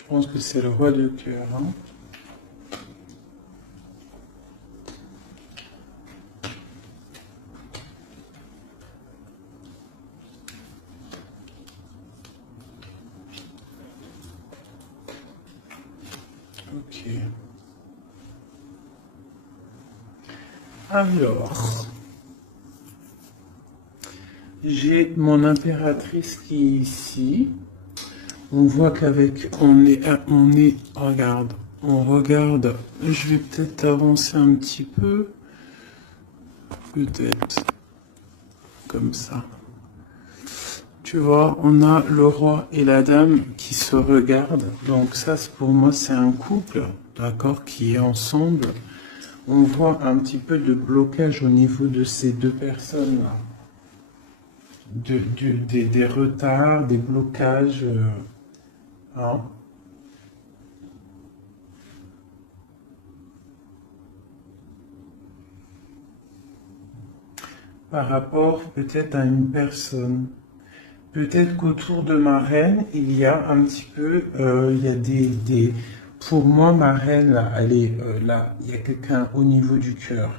Je pense que c'est le roi de cœur. Hein. Ok. Alors, j'ai mon impératrice qui est ici. On voit qu'avec, regarde, on regarde, je vais peut-être avancer un petit peu, peut-être, comme ça. Tu vois, on a le roi et la dame qui se regardent, donc ça, pour moi, c'est un couple, d'accord, qui est ensemble. On voit un petit peu de blocage au niveau de ces deux personnes-là. Des retards, des blocages, hein. Par rapport peut-être à une personne. Peut-être qu'autour de ma reine, il y a un petit peu, il y a pour moi, ma reine, là, elle est là, il y a quelqu'un au niveau du cœur,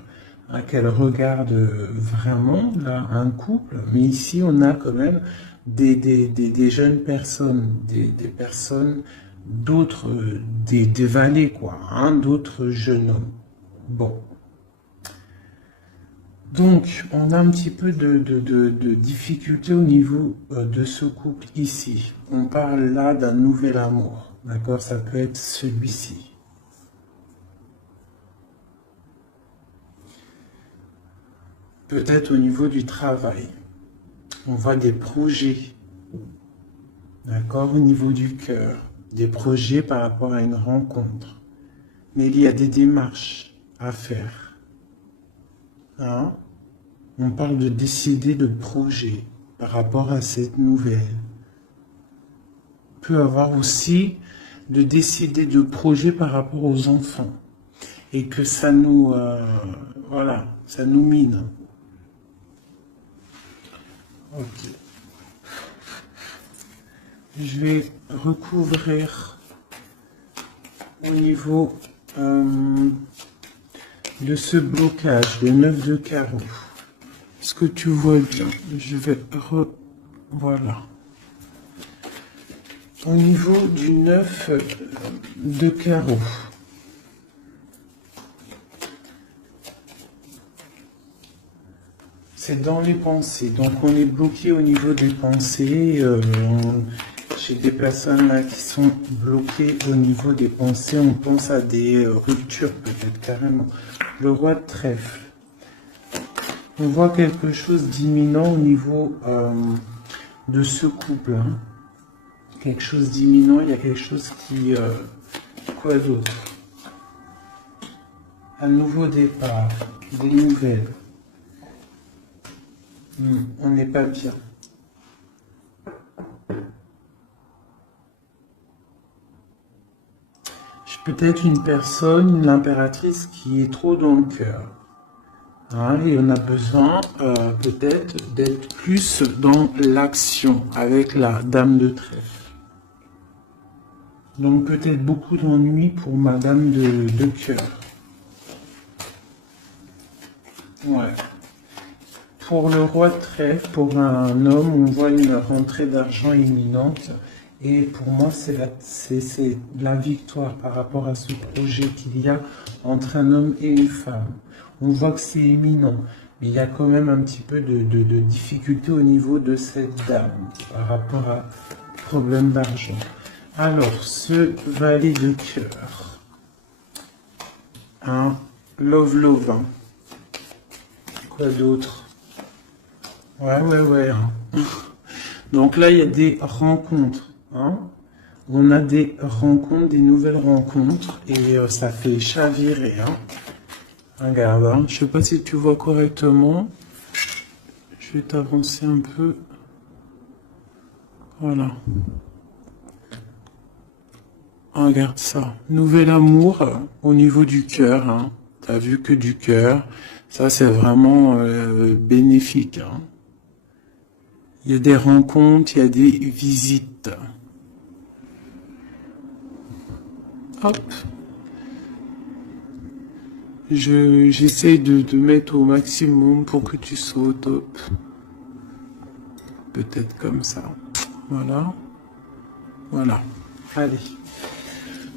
hein, qu'elle regarde vraiment, là, un couple. Mais ici, on a quand même des jeunes personnes, des personnes, d'autres, des valets, quoi, hein, d'autres jeunes hommes. Bon. Donc, on a un petit peu de difficulté au niveau de ce couple ici. On parle là d'un nouvel amour, d'accord? Ça peut être celui-ci. Peut-être au niveau du travail. On voit des projets, d'accord? Au niveau du cœur. Des projets par rapport à une rencontre. Mais il y a des démarches à faire. Hein? On parle de décider de projet par rapport à cette nouvelle. On peut avoir aussi de décider de projet par rapport aux enfants. Et que ça nous, voilà, ça nous mine. Ok. Je vais recouvrir au niveau de ce blocage, le 9 de carreau. Est-ce que tu vois bien? Je vais voilà. Au niveau du 9 de carreau. C'est dans les pensées. Donc on est bloqué au niveau des pensées. J'ai des personnes là qui sont bloquées au niveau des pensées. On pense à des ruptures peut-être carrément. Le roi de trèfle. On voit quelque chose d'imminent au niveau de ce couple. Hein. Quelque chose d'imminent, il y a quelque chose qui... quoi d'autre? Un nouveau départ, des nouvelles. On n'est pas bien. Peut-être une personne, l'impératrice, qui est trop dans le cœur. Hein, et on a besoin peut-être d'être plus dans l'action avec la dame de trèfle. Donc peut-être beaucoup d'ennuis pour ma dame de cœur. Ouais. Pour le roi de trèfle, pour un homme, on voit une rentrée d'argent imminente. Et pour moi, c'est la victoire par rapport à ce projet qu'il y a entre un homme et une femme. On voit que c'est imminent, mais il y a quand même un petit peu de difficulté au niveau de cette dame par rapport à problème d'argent. Alors, ce valet de cœur, hein, love, hein. Quoi d'autre? Ouais. Hein. Donc là, il y a des rencontres. Hein. On a des rencontres, des nouvelles rencontres, et ça fait chavirer. Hein. Regarde, hein. Je sais pas si tu vois correctement. Je vais t'avancer un peu. Voilà. Regarde ça. Nouvel amour au niveau du cœur. Hein. T'as vu que du cœur. Ça, c'est vraiment bénéfique. Hein. Il y a des rencontres, il y a des visites. Hop. J'essaie de mettre au maximum pour que tu sois au top. Peut-être comme ça. Voilà. Voilà. Allez.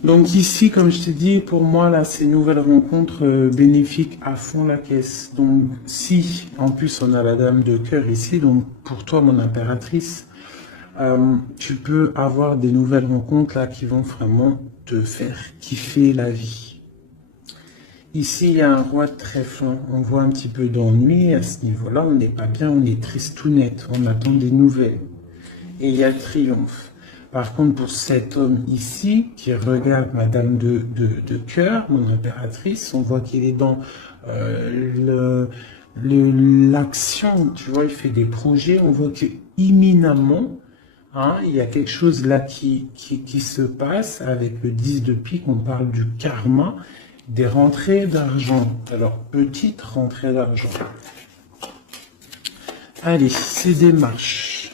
Donc ici, comme je t'ai dit, pour moi, là, ces nouvelles rencontres bénéfiques à fond la caisse. Donc si, en plus, on a la dame de cœur ici, donc pour toi, mon impératrice, tu peux avoir des nouvelles rencontres là qui vont vraiment te faire kiffer la vie. Ici, il y a un roi de trèfle. On voit un petit peu d'ennui à ce niveau-là. On n'est pas bien, on est triste tout net. On attend des nouvelles. Et il y a le triomphe. Par contre, pour cet homme ici, qui regarde Madame de cœur, mon impératrice, on voit qu'il est dans l'action, tu vois, il fait des projets, on voit que imminemment, hein, il y a quelque chose là qui se passe avec le 10 de pique, on parle du karma, des rentrées d'argent. Alors, petite rentrée d'argent. Allez, ces démarches.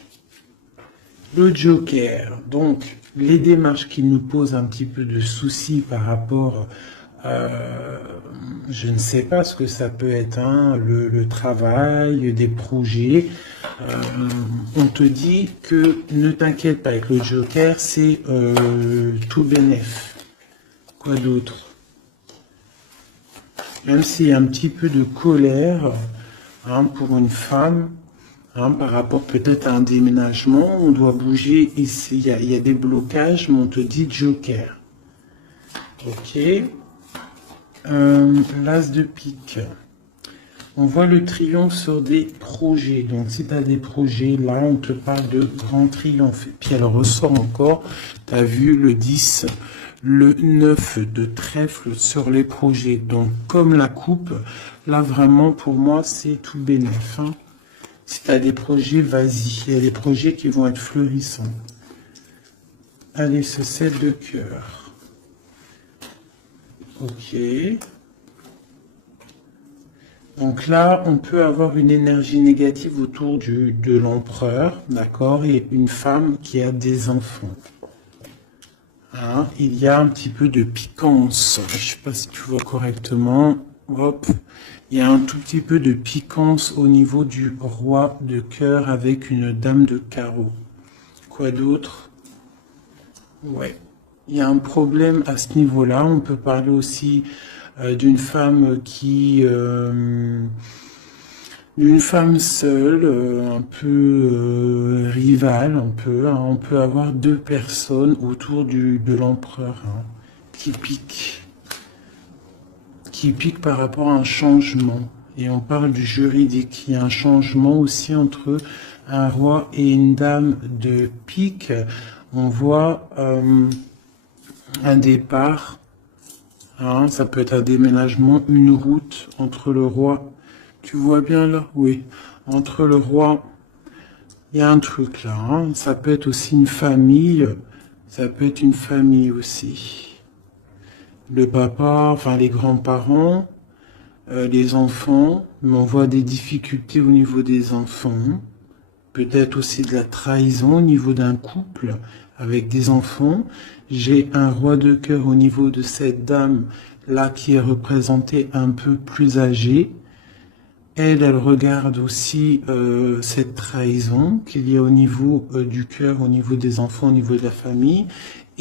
Le Joker, donc les démarches qui nous posent un petit peu de soucis par rapport, je ne sais pas ce que ça peut être, hein, le travail, des projets. On te dit que ne t'inquiète pas avec le Joker, c'est tout bénef. Quoi d'autre? Même s'il y a un petit peu de colère, hein, pour une femme, hein, par rapport peut-être à un déménagement, on doit bouger ici, il y a des blocages, mais on te dit Joker. Ok. L'as de pique. On voit le triomphe sur des projets. Donc si tu as des projets, là on te parle de grand triomphe. Et puis elle ressort encore, tu as vu le 10, le 9 de trèfle sur les projets. Donc comme la coupe, là vraiment pour moi c'est tout bénef. Hein. Si tu as des projets, vas-y. Il y a des projets qui vont être florissants. Allez, ce 7 de cœur. Ok. Donc là, on peut avoir une énergie négative autour de l'empereur, d'accord, et une femme qui a des enfants. Hein, il y a un petit peu de piquance. Je ne sais pas si tu vois correctement. Hop. Il y a un tout petit peu de piquance au niveau du roi de cœur avec une dame de carreau. Quoi d'autre? Ouais. Il y a un problème à ce niveau-là. On peut parler aussi d'une femme qui... d'une femme seule, un peu rivale, un peu. Hein. On peut avoir deux personnes autour de l'empereur, hein, qui piquent. Qui pique par rapport à un changement. Et on parle du juridique. Il y a un changement aussi entre un roi et une dame de pique. On voit un départ. Hein, ça peut être un déménagement, une route entre le roi. Tu vois bien là? Oui. Entre le roi, il y a un truc là. Hein. Ça peut être aussi une famille. Ça peut être une famille aussi. Le papa, enfin les grands-parents, les enfants, mais on voit des difficultés au niveau des enfants, peut-être aussi de la trahison au niveau d'un couple avec des enfants. J'ai un roi de cœur au niveau de cette dame là qui est représentée un peu plus âgée. Elle regarde aussi cette trahison qu'il y a au niveau du cœur, au niveau des enfants, au niveau de la famille.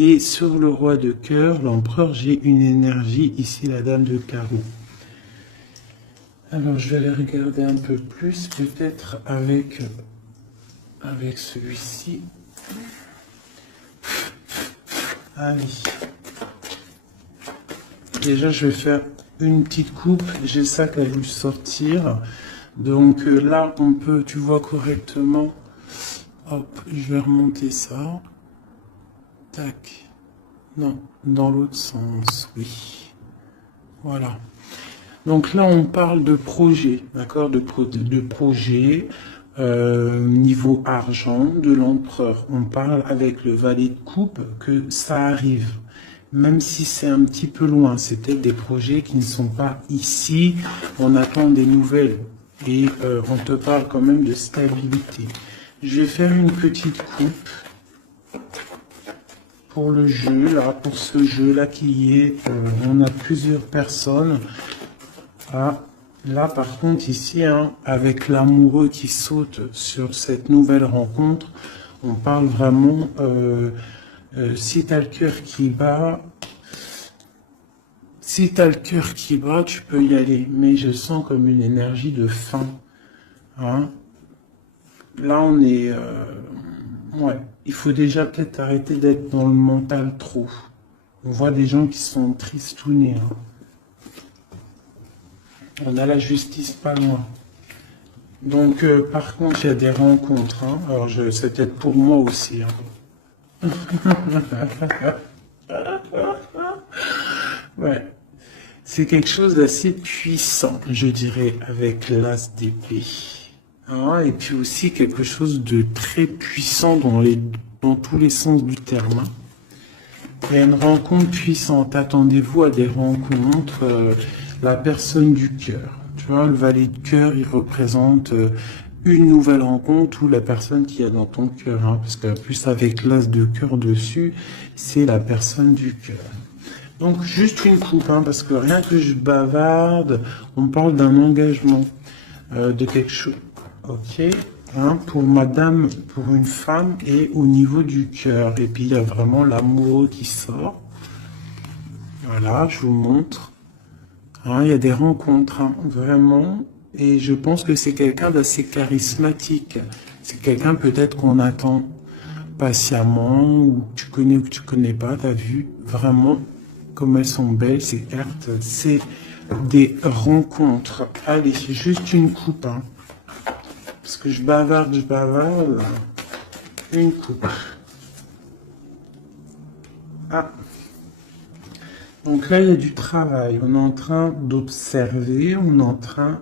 Et sur le roi de cœur, l'empereur, j'ai une énergie, ici la dame de carreau. Alors je vais aller regarder un peu plus, peut-être avec celui-ci. Allez. Déjà je vais faire une petite coupe, j'ai ça qui a dû sortir. Donc là on peut, tu vois correctement. Hop, je vais remonter ça. Tac. Non, dans l'autre sens, oui. Voilà. Donc là, on parle de projet, d'accord, de projet, niveau argent, de l'empereur. On parle avec le valet de coupe que ça arrive. Même si c'est un petit peu loin, c'est peut-être des projets qui ne sont pas ici. On attend des nouvelles et on te parle quand même de stabilité. Je vais faire une petite coupe pour le jeu, là, pour ce jeu-là qui est, on a plusieurs personnes. Ah, là, par contre, ici, hein, avec l'amoureux qui saute sur cette nouvelle rencontre, on parle vraiment, si tu as le cœur qui bat, si tu as le cœur qui bat, tu peux y aller. Mais je sens comme une énergie de faim. Hein. Là, on est... ouais, il faut déjà peut-être arrêter d'être dans le mental trop. On voit des gens qui sont tristounés. Hein. On a la justice pas loin. Donc, par contre, il y a des rencontres. Hein. Alors, c'est peut-être pour moi aussi. Hein. Ouais. C'est quelque chose d'assez puissant, je dirais, avec l'as d'épée. Hein, et puis aussi quelque chose de très puissant dans tous les sens du terme. Il y a une rencontre puissante. Attendez-vous à des rencontres. La personne du cœur. Tu vois, le valet de cœur, il représente une nouvelle rencontre ou la personne qui est dans ton cœur. Hein, parce que plus avec l'as de cœur dessus, c'est la personne du cœur. Donc juste une coupe, hein, parce que rien que je bavarde, on parle d'un engagement, de quelque chose. Ok, hein, pour madame, pour une femme et au niveau du cœur. Et puis il y a vraiment l'amoureux qui sort. Voilà, je vous montre. Hein, il y a des rencontres, hein, vraiment. Et je pense que c'est quelqu'un d'assez charismatique. C'est quelqu'un peut-être qu'on attend patiemment, ou tu connais ou que tu connais pas, t'as vu vraiment comme elles sont belles, ces cartes. C'est des rencontres. Allez, c'est juste une coupe, hein. Parce que je bavarde. Une coupe. Ah. Donc là, il y a du travail. On est en train d'observer, on est en train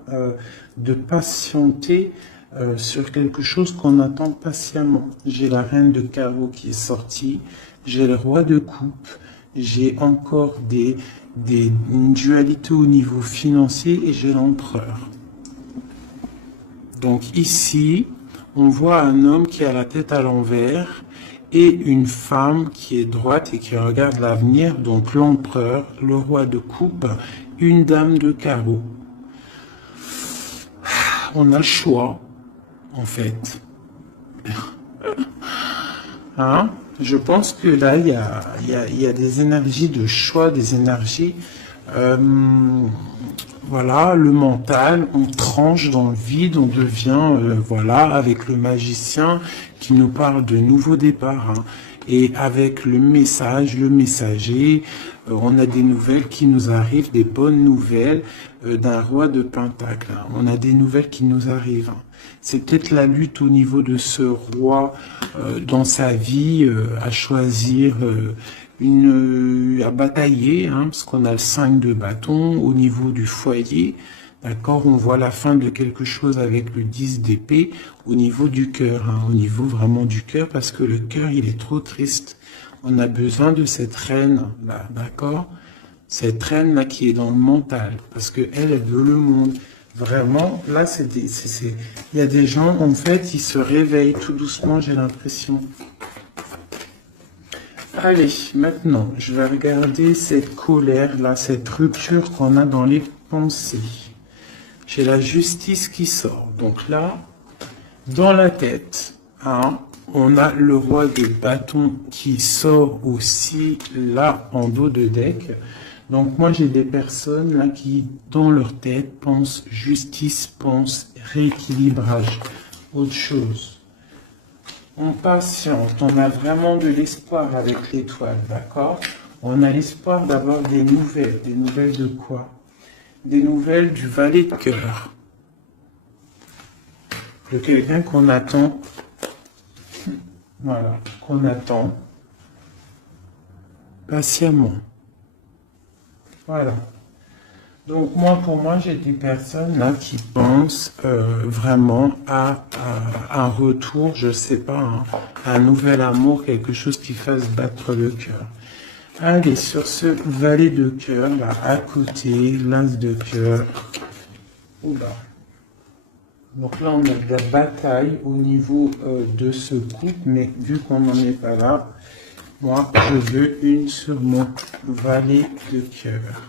de patienter sur quelque chose qu'on attend patiemment. J'ai la reine de carreau qui est sortie. J'ai le roi de coupe. J'ai encore une dualité au niveau financier et j'ai l'empereur. Donc ici, on voit un homme qui a la tête à l'envers et une femme qui est droite et qui regarde l'avenir. Donc l'empereur, le roi de coupe, une dame de carreau. On a le choix, en fait. Hein? Je pense que là, il y a des énergies de choix, des énergies... voilà, le mental, on tranche dans le vide, on devient, voilà, avec le magicien qui nous parle de nouveaux départs. Hein. Et avec le message, le messager, on a des nouvelles qui nous arrivent, des bonnes nouvelles d'un roi de Pentacle. Hein. On a des nouvelles qui nous arrivent. Hein. C'est peut-être la lutte au niveau de ce roi dans sa vie à choisir à batailler, hein, parce qu'on a le 5 de bâton au niveau du foyer. D'accord, on voit la fin de quelque chose avec le 10 d'épée au niveau du cœur, hein, au niveau vraiment du cœur, parce que le cœur, il est trop triste. On a besoin de cette reine-là, d'accord? Cette reine-là qui est dans le mental, parce que elle veut le monde. Vraiment, là, il y a des gens, en fait, ils se réveillent tout doucement, j'ai l'impression. Allez, maintenant, je vais regarder cette colère-là, cette rupture qu'on a dans les pensées. J'ai la justice qui sort. Donc là, dans la tête, hein, on a le roi de bâton qui sort aussi là en dos de deck. Donc moi, j'ai des personnes là qui, dans leur tête, pensent justice, pensent rééquilibrage, autre chose. On patiente, on a vraiment de l'espoir avec l'étoile, d'accord? On a l'espoir d'avoir des nouvelles. Des nouvelles de quoi? Des nouvelles du valet de cœur. De quelqu'un qu'on attend. Voilà, qu'on attend. Patiemment. Voilà. Donc moi, pour moi, j'ai des personnes là qui pensent vraiment à un retour, je sais pas, hein, un nouvel amour, quelque chose qui fasse battre le cœur. Allez, sur ce valet de cœur, là, à côté, l'as de cœur. Oula. Donc là, on a de la bataille au niveau de ce couple, mais vu qu'on n'en est pas là, Moi, je veux une sur mon valet de cœur.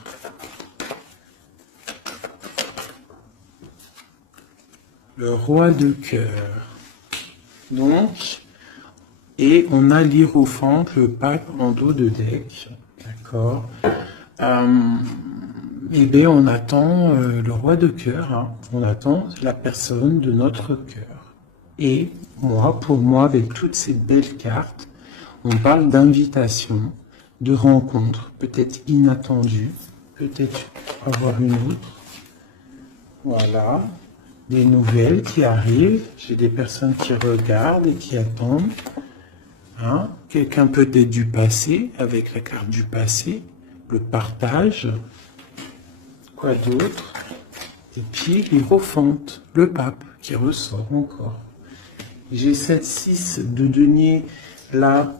Le roi de cœur. Donc, et on a l'hiérophant, le pape en dos de deck. D'accord. Eh bien, on attend le roi de cœur. Hein. On attend la personne de notre cœur. Et moi, pour moi, avec toutes ces belles cartes, on parle d'invitation, de rencontre, peut-être inattendue, peut-être avoir une autre. Voilà. Des nouvelles qui arrivent, j'ai des personnes qui regardent et qui attendent. Hein? Quelqu'un peut-être du passé, avec la carte du passé, le partage. Quoi d'autre? Et puis l'hiérophante, le pape, qui ressort encore. J'ai cette 6 de denier là,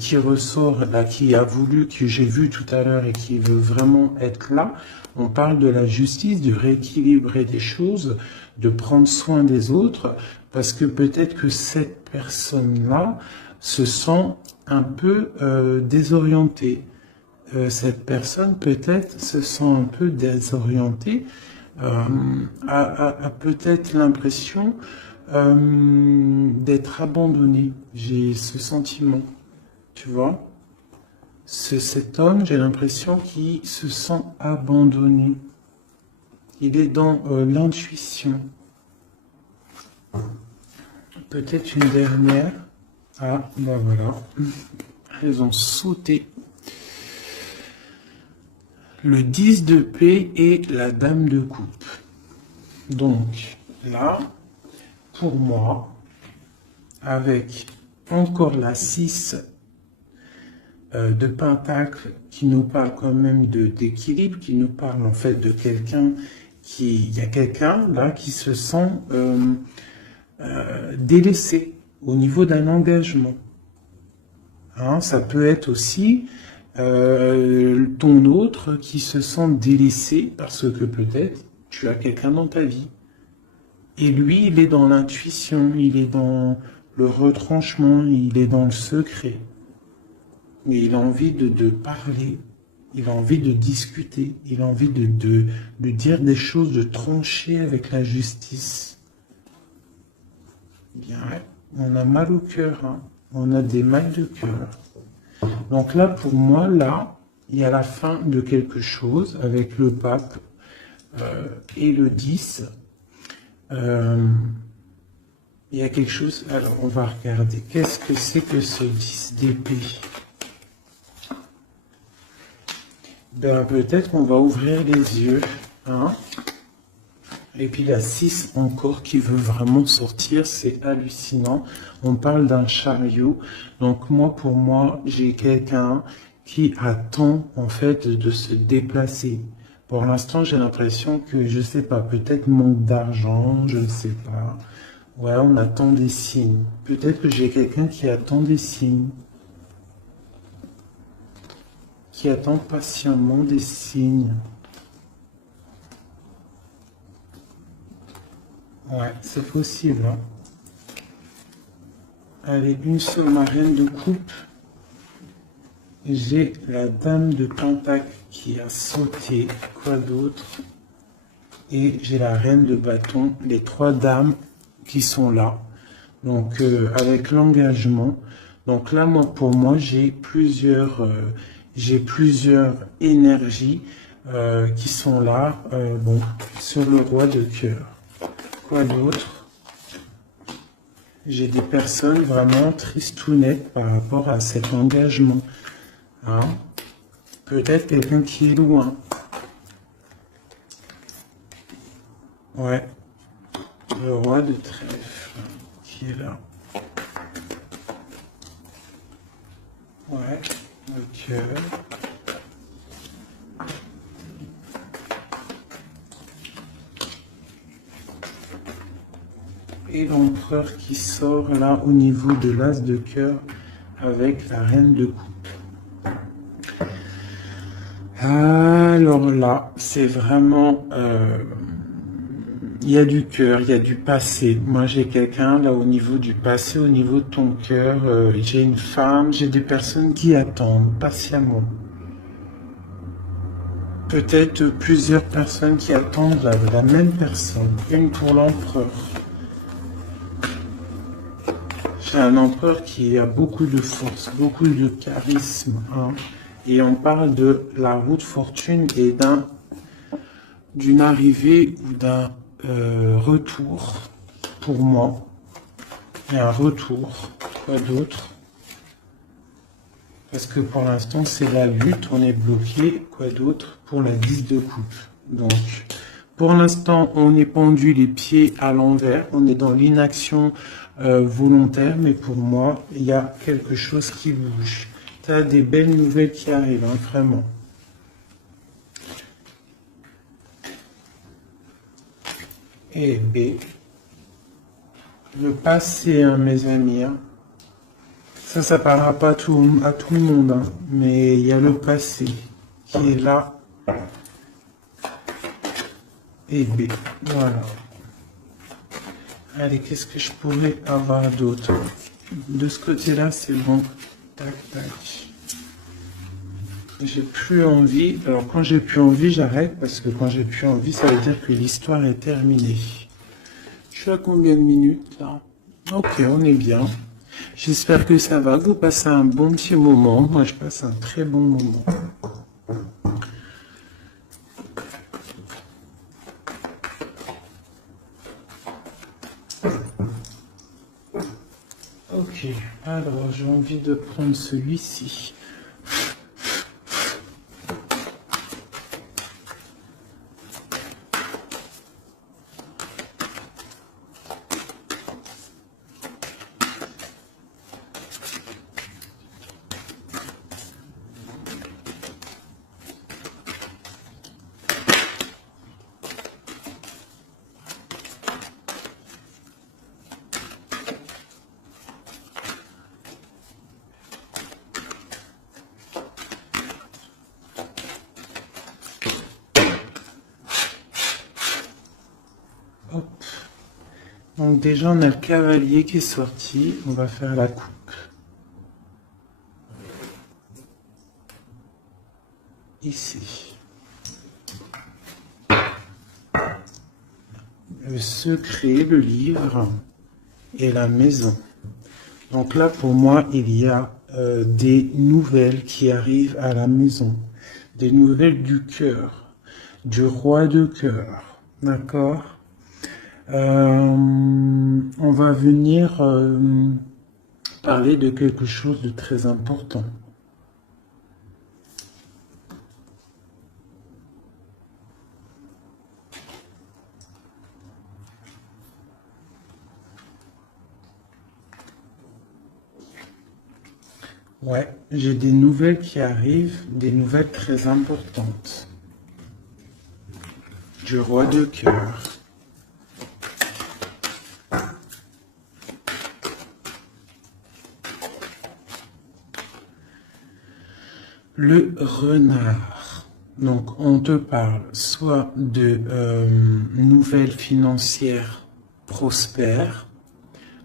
qui ressort, là, qui a voulu, que j'ai vu tout à l'heure et qui veut vraiment être là. On parle de la justice, de rééquilibrer des choses, de prendre soin des autres, parce que peut-être que cette personne-là se sent un peu désorientée. Cette personne peut-être se sent un peu désorientée, a peut-être l'impression d'être abandonnée. J'ai ce sentiment, tu vois. Cet homme, j'ai l'impression qu'il se sent abandonné. Il est dans l'intuition. Peut-être une dernière. Ah, ben voilà. Elles ont sauté. Le 10 de paix et la dame de coupe. Donc, là, pour moi, avec encore la 6 de pentacle qui nous parle quand même d'équilibre, qui nous parle en fait de quelqu'un il y a quelqu'un là qui se sent délaissé au niveau d'un engagement. Hein, ça peut être aussi ton autre qui se sent délaissé parce que peut-être tu as quelqu'un dans ta vie. Et lui, il est dans l'intuition, il est dans le retranchement, il est dans le secret. Mais il a envie de parler, il a envie de discuter, il a envie de dire des choses, de trancher avec la justice. Bien, on a mal au cœur, hein. On a des mal de cœur. Donc là, pour moi, là, il y a la fin de quelque chose avec le pape et le 10. Il y a quelque chose, alors on va regarder. Qu'est-ce que c'est que ce 10 d'épée? Ben, peut-être qu'on va ouvrir les yeux. Hein? Et puis la 6 encore qui veut vraiment sortir, c'est hallucinant. On parle d'un chariot. Donc moi, pour moi, j'ai quelqu'un qui attend en fait de se déplacer. Pour l'instant, j'ai l'impression que, je sais pas, peut-être manque d'argent, je ne sais pas. Ouais, on attend des signes. Peut-être que j'ai quelqu'un qui attend des signes. Qui attend patiemment des signes. Ouais, c'est possible. Hein. Allez, une sur ma reine de coupe. J'ai la dame de pentacle qui a sauté. Quoi d'autre? Et j'ai la reine de bâton. Les 3 dames qui sont là. Donc, avec l'engagement. Donc là, moi, pour moi, j'ai plusieurs énergies qui sont là. Bon, sur le roi de cœur. Quoi d'autre? J'ai des personnes vraiment tristounettes par rapport à cet engagement. Hein? Peut-être quelqu'un qui est loin. Ouais. Le roi de trèfle qui est là. Ouais. Le cœur. Et l'empereur qui sort là au niveau de l'as de cœur avec la reine de coupe. Alors là, c'est vraiment il y a du cœur, il y a du passé. Moi, j'ai quelqu'un là au niveau du passé, au niveau de ton cœur. J'ai une femme, j'ai des personnes qui attendent patiemment. Peut-être plusieurs personnes qui attendent la même personne. Une pour l'empereur. J'ai un empereur qui a beaucoup de force, beaucoup de charisme. Hein. Et on parle de la route fortune et d'une arrivée ou d'un retour pour moi. Il y a un retour. Quoi d'autre? Parce que pour l'instant, c'est la lutte, on est bloqué. Quoi d'autre? Pour la 10 de coupe. Donc, pour l'instant, on est pendu les pieds à l'envers. On est dans l'inaction volontaire. Mais pour moi, il y a quelque chose qui bouge. Tu as des belles nouvelles qui arrivent, hein, vraiment. Et B. Le passé, hein, mes amis. Hein. Ça parlera pas à tout le monde, hein, mais il y a le passé qui est là. Et B, voilà. Allez, qu'est-ce que je pourrais avoir d'autre? De ce côté-là, c'est bon. Tac, tac. J'ai plus envie. Alors, quand j'ai plus envie, j'arrête, parce que quand j'ai plus envie, ça veut dire que l'histoire est terminée. Je suis à combien de minutes, là? Ok, on est bien. J'espère que ça va. Vous passez un bon petit moment. Moi, je passe un très bon moment. Ok, alors j'ai envie de prendre celui-ci. Hop. Donc déjà on a le cavalier qui est sorti, on va faire la coupe. Ici. Le secret, le livre et la maison. Donc là pour moi il y a des nouvelles qui arrivent à la maison. Des nouvelles du cœur, du roi de cœur. D'accord? On va venir parler de quelque chose de très important. Ouais, j'ai des nouvelles qui arrivent, des nouvelles très importantes. Du roi de cœur. Le renard. Donc, on te parle soit de nouvelles financières prospères,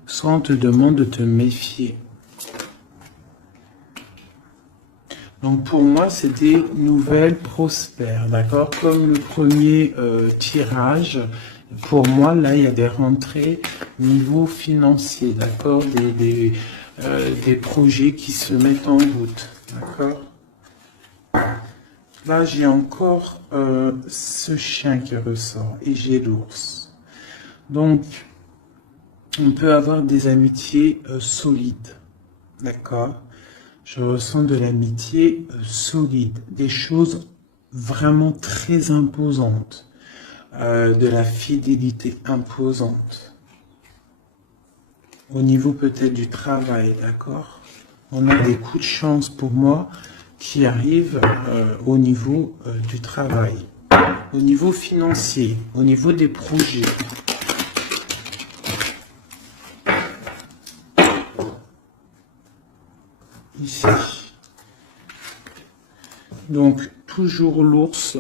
soit on te demande de te méfier. Donc, pour moi, c'est des nouvelles prospères, d'accord? Comme le premier tirage, pour moi, là, il y a des rentrées niveau financier, d'accord? Des projets qui se mettent en route, d'accord? Là, j'ai encore ce chien qui ressort et j'ai l'ours. Donc, on peut avoir des amitiés solides. D'accord? Je ressens de l'amitié solide, des choses vraiment très imposantes, de la fidélité imposante. Au niveau peut-être du travail, d'accord? On a des coups de chance pour moi qui arrivent au niveau du travail, au niveau financier, au niveau des projets. Ici. Donc, toujours l'ours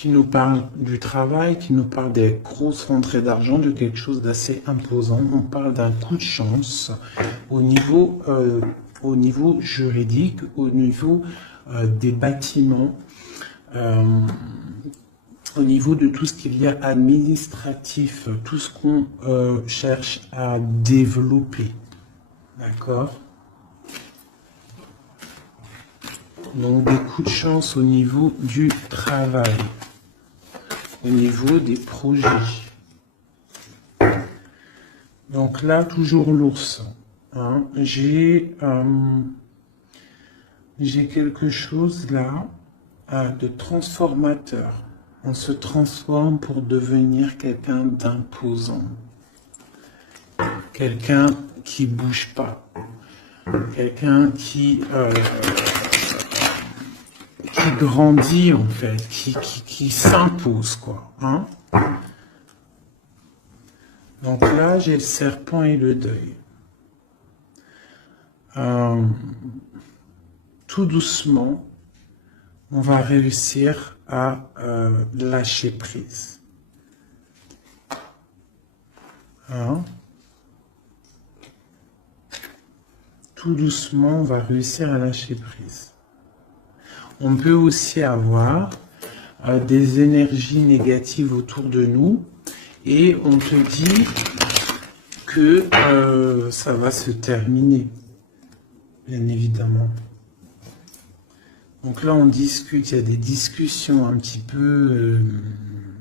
qui nous parle du travail, qui nous parle des grosses rentrées d'argent, de quelque chose d'assez imposant. On parle d'un coup de chance au niveau juridique, au niveau des bâtiments, au niveau de tout ce qu'il y a administratif, tout ce qu'on cherche à développer. D'accord? Donc des coups de chance au niveau du travail, au niveau des projets. Donc là, toujours l'ours. Hein, j'ai quelque chose là de transformateur. On se transforme pour devenir quelqu'un d'imposant. Quelqu'un qui bouge pas. Quelqu'un qui grandit en fait, qui s'impose quoi. Hein? Donc là, j'ai le serpent et le deuil. Tout doucement, on va réussir à lâcher prise. Hein? Tout doucement, on va réussir à lâcher prise. On peut aussi avoir des énergies négatives autour de nous et on te dit que ça va se terminer, bien évidemment. Donc là, on discute, il y a des discussions un petit peu,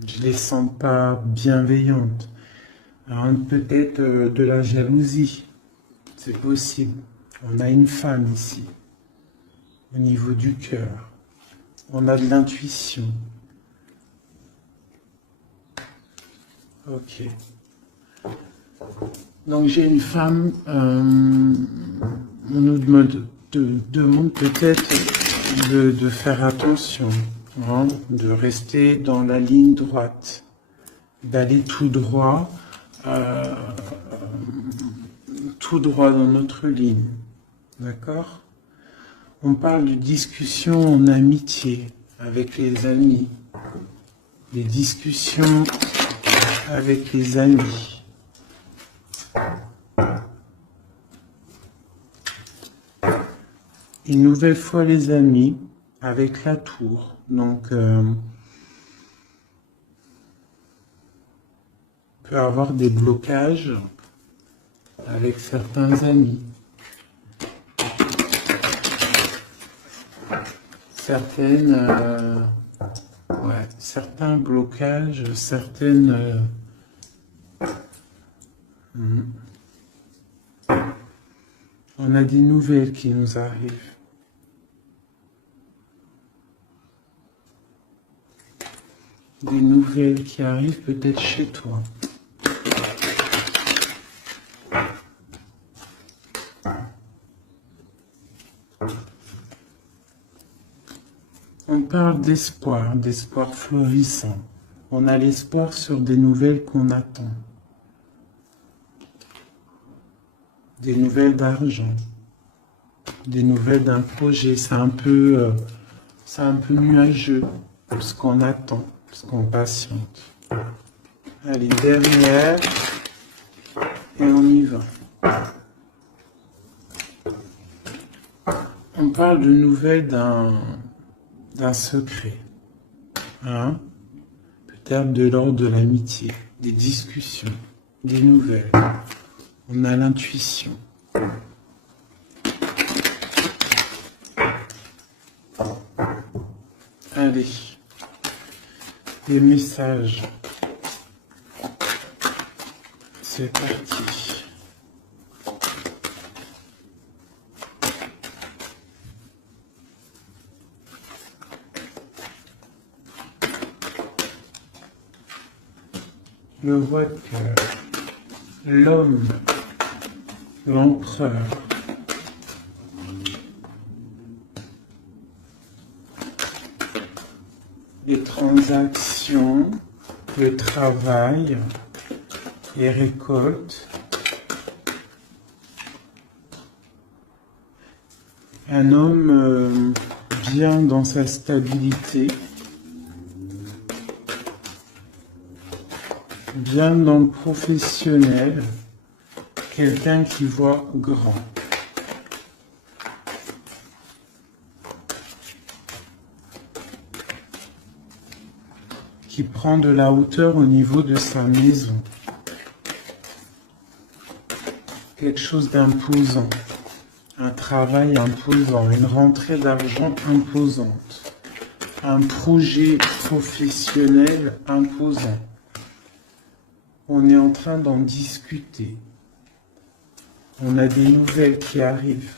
je les sens pas bienveillantes. Peut-être de la jalousie, c'est possible. On a une femme ici, au niveau du cœur. On a de l'intuition. Ok. Donc j'ai une femme, on nous demande peut-être de faire attention, hein, de rester dans la ligne droite, d'aller tout droit dans notre ligne. D'accord? On parle de discussions en amitié avec les amis, des discussions avec les amis. Une nouvelle fois les amis avec la tour. Donc, on peut avoir des blocages avec certains amis. Certains blocages, certaines... On a des nouvelles qui nous arrivent. Des nouvelles qui arrivent peut-être chez toi. On parle d'espoir, d'espoir florissant. On a l'espoir sur des nouvelles qu'on attend. Des nouvelles d'argent. Des nouvelles d'un projet. C'est un peu nuageux, ce qu'on attend, ce qu'on patiente. Allez, dernière. Et on y va. On parle de nouvelles d'un secret. Hein? Peut-être de l'ordre de l'amitié, des discussions, des nouvelles. On a l'intuition. Allez, les messages. C'est parti. Le roi de cœur, l'homme, l'empereur, les transactions, le travail, les récoltes, un homme bien dans sa stabilité, bien dans le professionnel, quelqu'un qui voit grand. Qui prend de la hauteur au niveau de sa maison. Quelque chose d'imposant. Un travail imposant, une rentrée d'argent imposante. Un projet professionnel imposant. On est en train d'en discuter. On a des nouvelles qui arrivent.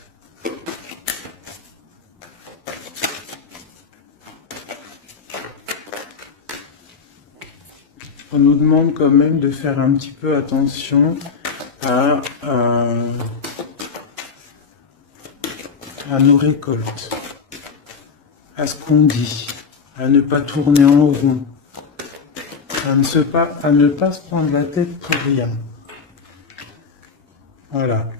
On nous demande quand même de faire un petit peu attention à nos récoltes, à ce qu'on dit, à ne pas tourner en rond, à ne pas se prendre la tête pour rien. Voilà.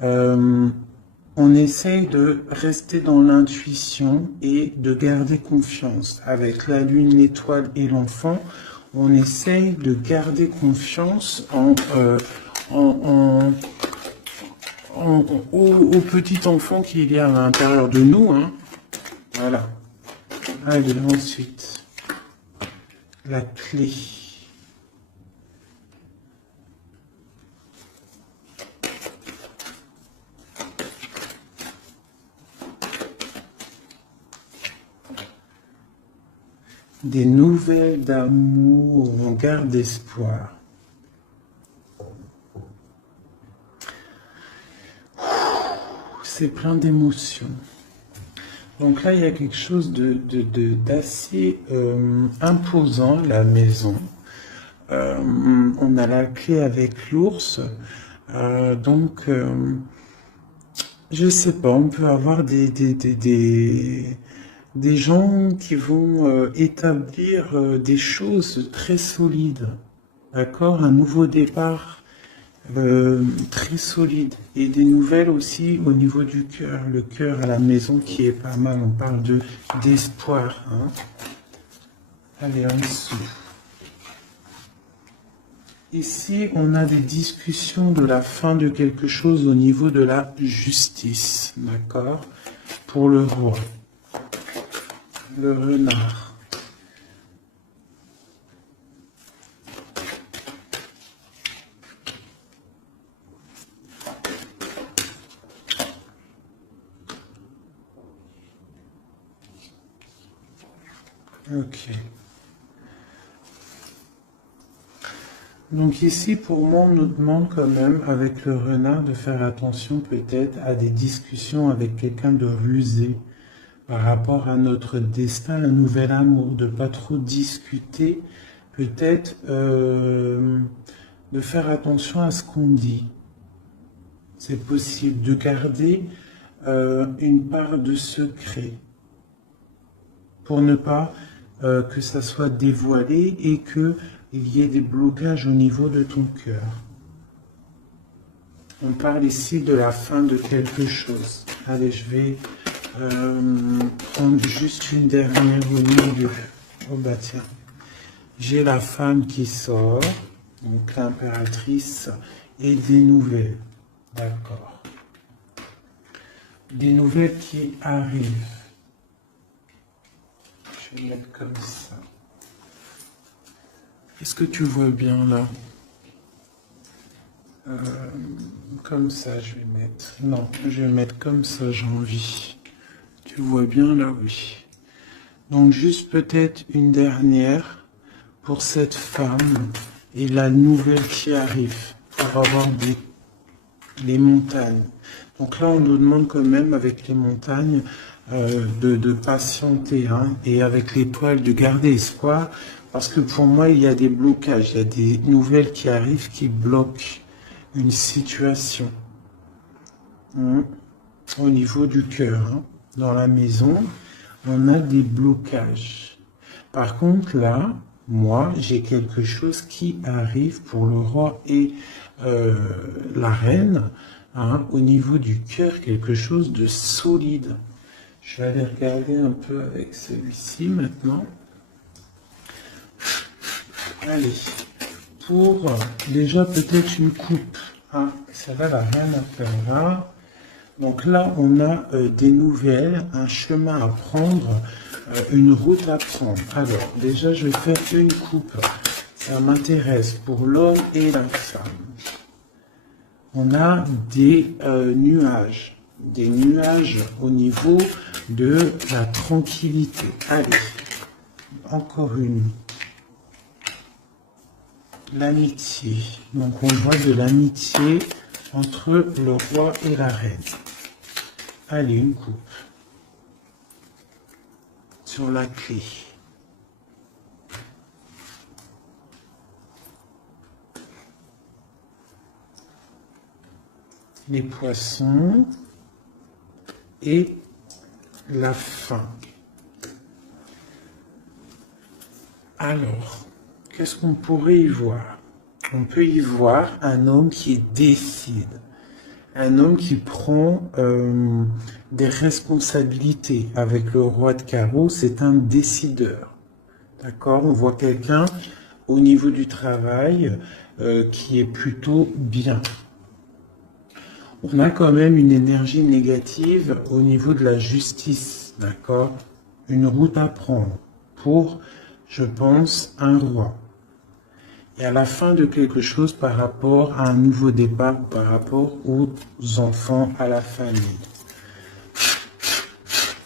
On essaye de rester dans l'intuition et de garder confiance. Avec la lune, l'étoile et l'enfant, on essaye de garder confiance au petit enfant qu'il y a à l'intérieur de nous. Hein. Voilà. Allez, ensuite, la clé. Des nouvelles d'amour, on garde espoir. C'est plein d'émotions. Donc là, il y a quelque chose d'assez imposant, la maison. On a la clé avec l'ours. Donc, je sais pas, on peut avoir des gens qui vont établir des choses très solides, d'accord? Un nouveau départ très solide et des nouvelles aussi au niveau du cœur, le cœur à la maison qui est pas mal, on parle d'espoir. Hein? Allez, en dessous. Ici, on a des discussions de la fin de quelque chose au niveau de la justice, d'accord? Pour le roi. Le renard. Ok. Donc ici, pour moi, on nous demande quand même, avec le renard, de faire attention peut-être à des discussions avec quelqu'un de rusé. Par rapport à notre destin, un nouvel amour, de pas trop discuter, peut-être de faire attention à ce qu'on dit. C'est possible de garder une part de secret pour ne pas que ça soit dévoilé et qu'il y ait des blocages au niveau de ton cœur. On parle ici de la fin de quelque chose. Allez, je vais prendre juste une dernière au milieu. Oh bah tiens, j'ai la femme qui sort, donc l'impératrice, et des nouvelles. D'accord. Des nouvelles qui arrivent. Je vais mettre comme ça. Est-ce que tu vois bien là? Comme ça, je vais mettre. Non, je vais mettre comme ça, j'ai envie. Tu vois bien là, oui. Donc juste peut-être une dernière pour cette femme et la nouvelle qui arrive pour avoir des montagnes. Donc là, on nous demande quand même avec les montagnes de patienter hein, et avec l'étoile de garder espoir parce que pour moi, il y a des blocages, il y a des nouvelles qui arrivent qui bloquent une situation au niveau du cœur. Hein. Dans la maison, on a des blocages. Par contre, là, moi, j'ai quelque chose qui arrive pour le roi et la reine, hein, au niveau du cœur, quelque chose de solide. Je vais aller regarder un peu avec celui-ci maintenant. Allez, pour déjà peut-être une coupe. Ah, ça va, rien à faire là. Donc là, on a des nouvelles, un chemin à prendre, une route à prendre. Alors, déjà, je vais faire une coupe. Ça m'intéresse pour l'homme et la femme. On a des nuages au niveau de la tranquillité. Allez, encore une. L'amitié. Donc on voit de l'amitié entre le roi et la reine. Allez, une coupe. Sur la clé. Les poissons et la fin. Alors, qu'est-ce qu'on pourrait y voir? On peut y voir un homme qui décide, un homme qui prend des responsabilités. Avec le roi de carreau, c'est un décideur. D'accord? On voit quelqu'un au niveau du travail qui est plutôt bien. On a quand même une énergie négative au niveau de la justice, d'accord? Une route à prendre pour, je pense, un roi. Et à la fin de quelque chose par rapport à un nouveau départ, par rapport aux enfants, à la famille.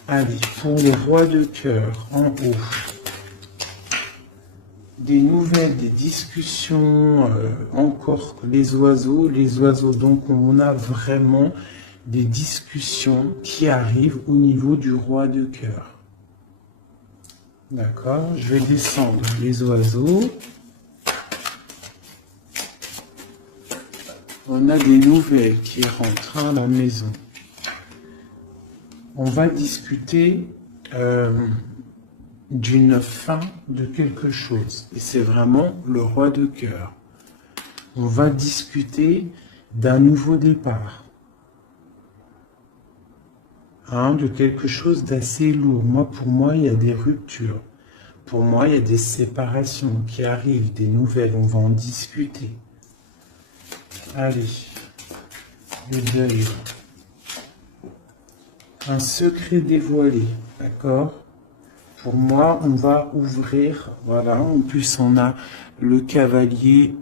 Allez, pour le roi de cœur, en haut. Des nouvelles, des discussions, encore les oiseaux, donc on a vraiment des discussions qui arrivent au niveau du roi de cœur. D'accord, je vais descendre les oiseaux. On a des nouvelles qui rentrent à la maison. On va discuter d'une fin de quelque chose. Et c'est vraiment le roi de cœur. On va discuter d'un nouveau départ. De quelque chose d'assez lourd. Pour moi, il y a des ruptures. Pour moi, il y a des séparations qui arrivent, des nouvelles. On va en discuter. Allez. Le deuil. Un secret dévoilé. D'accord ? Pour moi, on va ouvrir, voilà, en plus on a le cavalier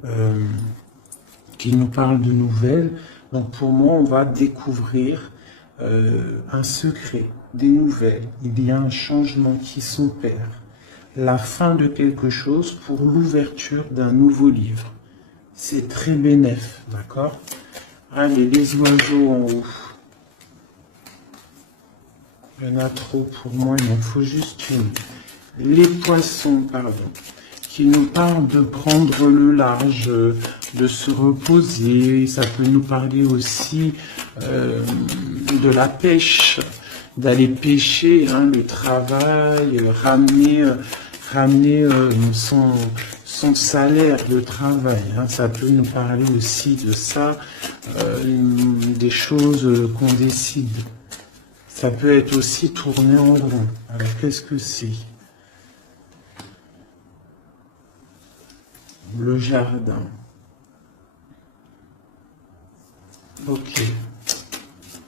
qui nous parle de nouvelles. Donc pour moi, on va découvrir un secret, des nouvelles. Il y a un changement qui s'opère. La fin de quelque chose pour l'ouverture d'un nouveau livre. C'est très bénéfique, d'accord? Allez, les oiseaux en haut. Il y en a trop pour moi, il en faut juste une. Les poissons, pardon, qui nous parlent de prendre le large, de se reposer. Ça peut nous parler aussi de la pêche, d'aller pêcher, le travail, ramener son salaire de travail. Ça peut nous parler aussi de ça, des choses qu'on décide. Ça peut être aussi tourné en rond. Alors, qu'est-ce que c'est? Le jardin. Ok.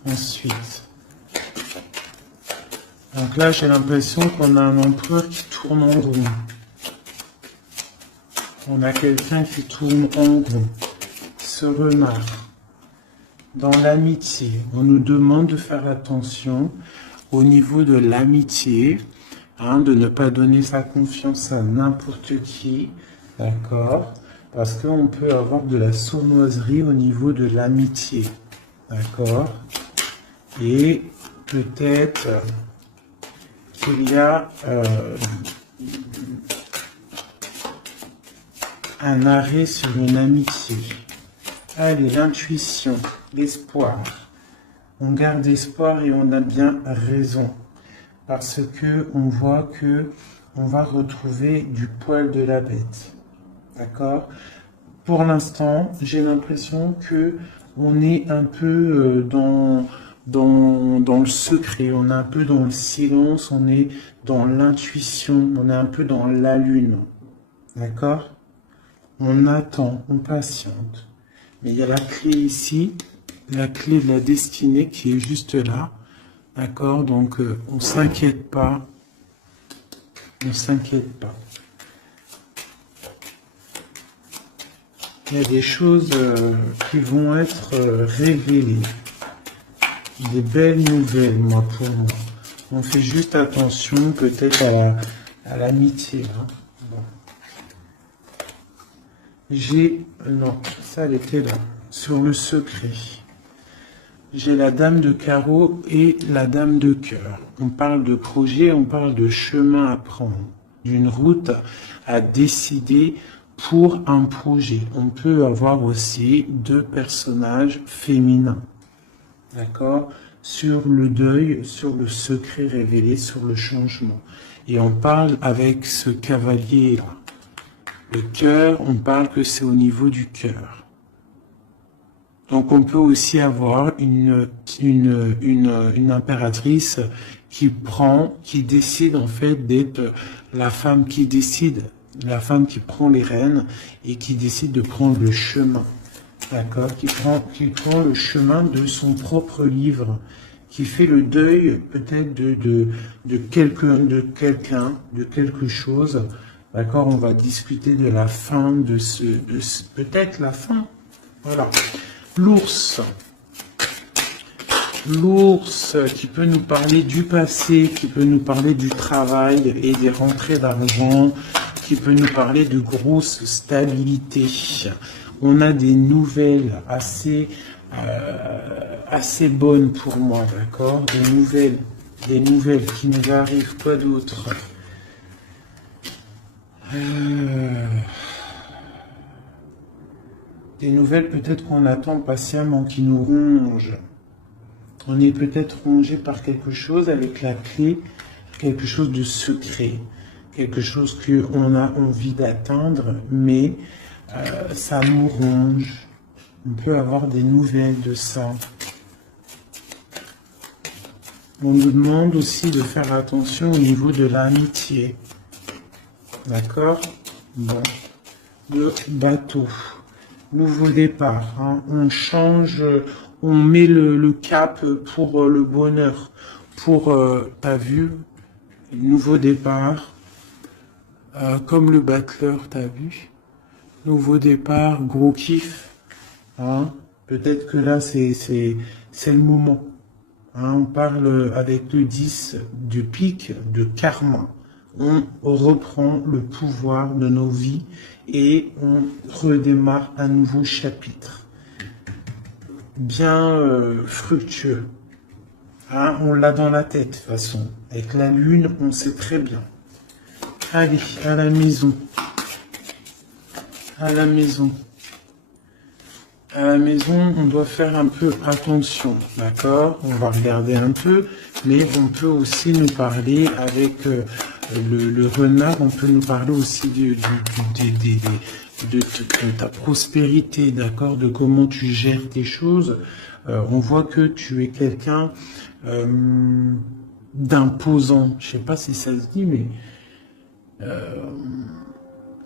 Ensuite. Donc là, j'ai l'impression qu'on a un empereur qui tourne en rond. On a quelqu'un qui tourne en rond. Se remarque. Dans l'amitié, on nous demande de faire attention au niveau de l'amitié, de ne pas donner sa confiance à n'importe qui, d'accord? Parce qu'on peut avoir de la sournoiserie au niveau de l'amitié, d'accord? Et peut-être qu'il y a un arrêt sur une amitié. Allez, l'intuition, l'espoir. On garde espoir et on a bien raison. Parce que on voit que on va retrouver du poil de la bête. D'accord? Pour l'instant, j'ai l'impression que on est un peu dans le secret, on est un peu dans le silence, on est dans l'intuition, on est un peu dans la lune. D'accord? On attend, on patiente. Mais il y a la clé ici, la clé de la destinée qui est juste là. D'accord? Donc, on s'inquiète pas. Ne s'inquiète pas. Il y a des choses qui vont être révélées. Des belles nouvelles, moi, pour moi. On fait juste attention, peut-être, à l'amitié. Hein. Bon. Non, ça, elle était là. Sur le secret. J'ai la dame de carreau et la dame de cœur. On parle de projet, on parle de chemin à prendre. D'une route à décider pour un projet. On peut avoir aussi deux personnages féminins. D'accord? Sur le deuil, sur le secret révélé, sur le changement. Et on parle avec ce cavalier-là. Le cœur, on parle que c'est au niveau du cœur. Donc on peut aussi avoir une impératrice qui décide en fait d'être la femme qui décide, la femme qui prend les rênes et qui décide de prendre le chemin. D'accord, qui prend le chemin de son propre livre, qui fait le deuil peut-être de quelque chose. D'accord, on va discuter de la fin peut-être la fin. Voilà. L'ours. L'ours qui peut nous parler du passé, qui peut nous parler du travail et des rentrées d'argent, qui peut nous parler de grosse stabilité. On a des nouvelles assez bonnes pour moi, d'accord? Des nouvelles qui nous arrivent, quoi d'autre? Des nouvelles peut-être qu'on attend patiemment, qui nous rongent. On est peut-être rongé par quelque chose avec la clé, quelque chose de secret, quelque chose qu'on a envie d'atteindre, mais ça nous ronge. On peut avoir des nouvelles de ça. On nous demande aussi de faire attention au niveau de l'amitié. D'accord? Bon. Le bateau. Nouveau départ. Hein. On change, on met le cap pour le bonheur. Pour, t'as vu, nouveau départ. Comme le battleur, t'as vu? Nouveau départ, gros kiff. Hein. Peut-être que là, c'est le moment. Hein. On parle avec le 10 du pic de karma. On reprend le pouvoir de nos vies et on redémarre un nouveau chapitre. Bien fructueux. Hein, on l'a dans la tête, de toute façon. Avec la lune, on sait très bien. Allez, à la maison. À la maison. À la maison, on doit faire un peu attention, d'accord? On va regarder un peu, mais on peut aussi nous parler avec le renard, on peut nous parler aussi de ta prospérité, d'accord? De comment tu gères tes choses. On voit que tu es quelqu'un d'imposant. Je sais pas si ça se dit, mais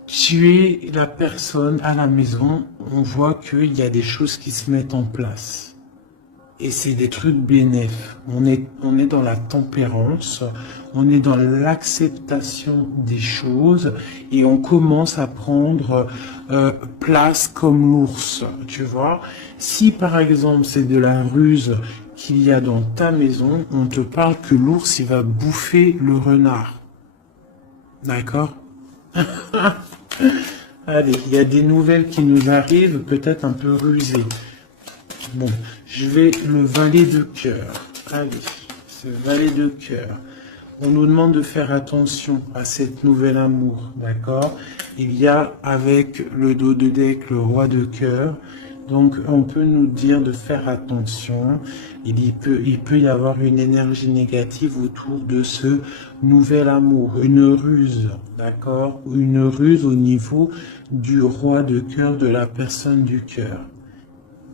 tu es la personne à la maison, on voit qu'il y a des choses qui se mettent en place. Et c'est des trucs bénéfiques. On est dans la tempérance, on est dans l'acceptation des choses et on commence à prendre place comme l'ours, tu vois. Si par exemple c'est de la ruse qu'il y a dans ta maison, on te parle que l'ours il va bouffer le renard. D'accord? Allez, il y a des nouvelles qui nous arrivent, peut-être un peu rusées. Bon, je vais le valet de cœur. Allez, ce valet de cœur. On nous demande de faire attention à cette nouvelle amour, d'accord? Il y a avec le dos de deck le roi de cœur. Donc, on peut nous dire de faire attention. Il peut y avoir une énergie négative autour de ce nouvel amour, une ruse, d'accord? Une ruse au niveau du roi de cœur, de la personne du cœur.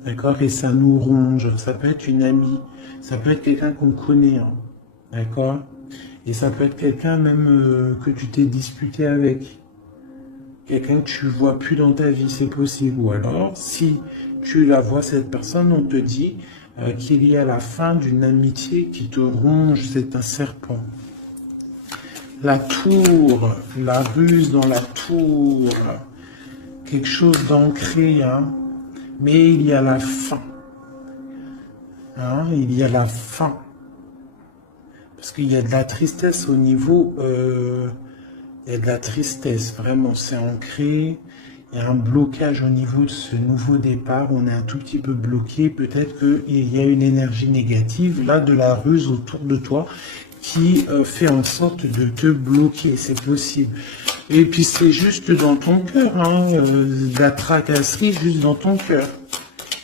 D'accord? Et ça nous ronge. Ça peut être une amie. Ça peut être quelqu'un qu'on connaît. Hein, d'accord? Et ça peut être quelqu'un même que tu t'es disputé avec. quelqu'un que tu vois plus dans ta vie, c'est possible. Ou alors, si tu la vois, cette personne, on te dit qu'il y a la fin d'une amitié qui te ronge, c'est un serpent. La tour, la ruse dans la tour, quelque chose d'ancré, hein, mais il y a la fin. Hein, il y a la fin. Parce qu'il y a de la tristesse au niveau... il y a de la tristesse, vraiment, c'est ancré. Il y a un blocage au niveau de ce nouveau départ. On est un tout petit peu bloqué. Peut-être qu'il y a une énergie négative, là, de la ruse autour de toi, qui fait en sorte de te bloquer. C'est possible. Et puis, c'est juste dans ton cœur, hein, de la tracasserie juste dans ton cœur.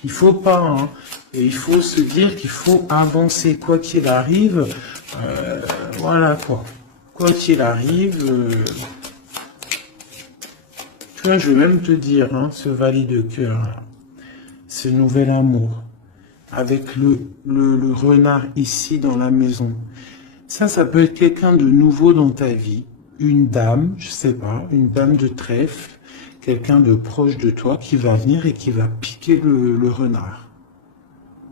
Il faut pas, hein. Et il faut se dire qu'il faut avancer, quoi qu'il arrive. Voilà, quoi. Quoi qu'il arrive, tu vois, je vais même te dire, hein, ce valet de cœur, ce nouvel amour, avec le renard ici dans la maison. Ça peut être quelqu'un de nouveau dans ta vie, une dame, je sais pas, une dame de trèfle, quelqu'un de proche de toi qui va venir et qui va piquer le renard.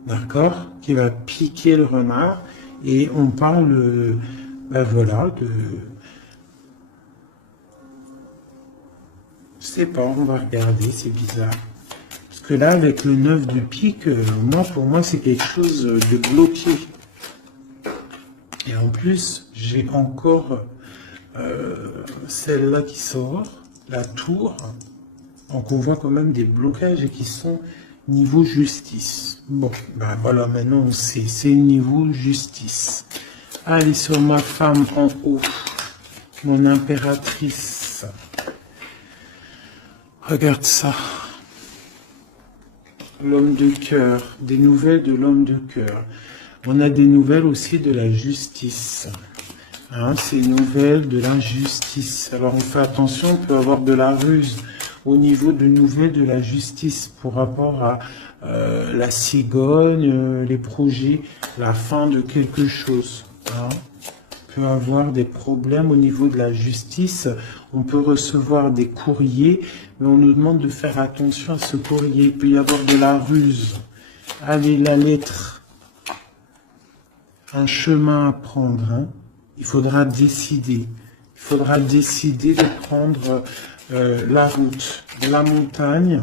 D'accord? Qui va piquer le renard, et on parle... ben voilà, je sais pas, on va regarder, c'est bizarre. Parce que là, avec le 9 de pique, pour moi, c'est quelque chose de bloqué. Et en plus, j'ai encore celle-là qui sort, la tour. Donc on voit quand même des blocages qui sont niveau justice. Bon, ben voilà, maintenant on sait, c'est niveau justice. Allez, sur ma femme en haut, mon impératrice. Regarde ça. L'homme de cœur, des nouvelles de l'homme de cœur. On a des nouvelles aussi de la justice. Hein, c'est une nouvelle de la justice. Alors on fait attention, on peut avoir de la ruse au niveau de nouvelles de la justice pour rapport à la cigogne, les projets, la fin de quelque chose. Hein. On peut avoir des problèmes au niveau de la justice, on peut recevoir des courriers, mais on nous demande de faire attention à ce courrier. Il peut y avoir de la ruse. Allez, la lettre, un chemin à prendre. Hein. Il faudra décider. Il faudra décider de prendre la route, la montagne.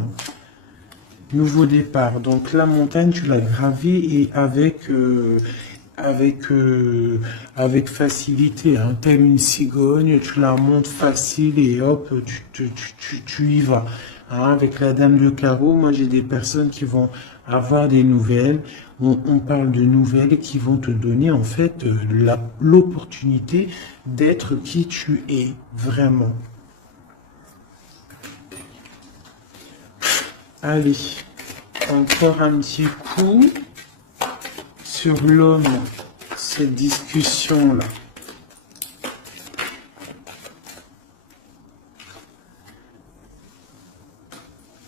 Nouveau départ. Donc la montagne, tu l'as gravée et avec facilité. Hein. T'aimes une cigogne, tu la montes facile et hop, tu y vas. Hein. Avec la dame de carreau, moi j'ai des personnes qui vont avoir des nouvelles. On parle de nouvelles qui vont te donner en fait l'opportunité d'être qui tu es vraiment. Allez, encore un petit coup sur l'homme, cette discussion-là.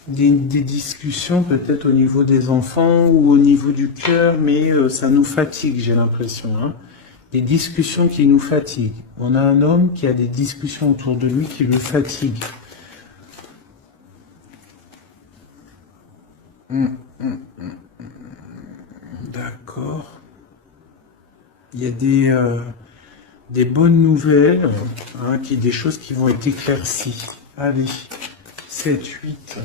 Des discussions peut-être au niveau des enfants ou au niveau du cœur, mais ça nous fatigue, j'ai l'impression. Hein. Des discussions qui nous fatiguent. On a un homme qui a des discussions autour de lui qui le fatiguent. D'accord. Il y a des bonnes nouvelles, hein, des choses qui vont être éclaircies. Allez, 7, 8.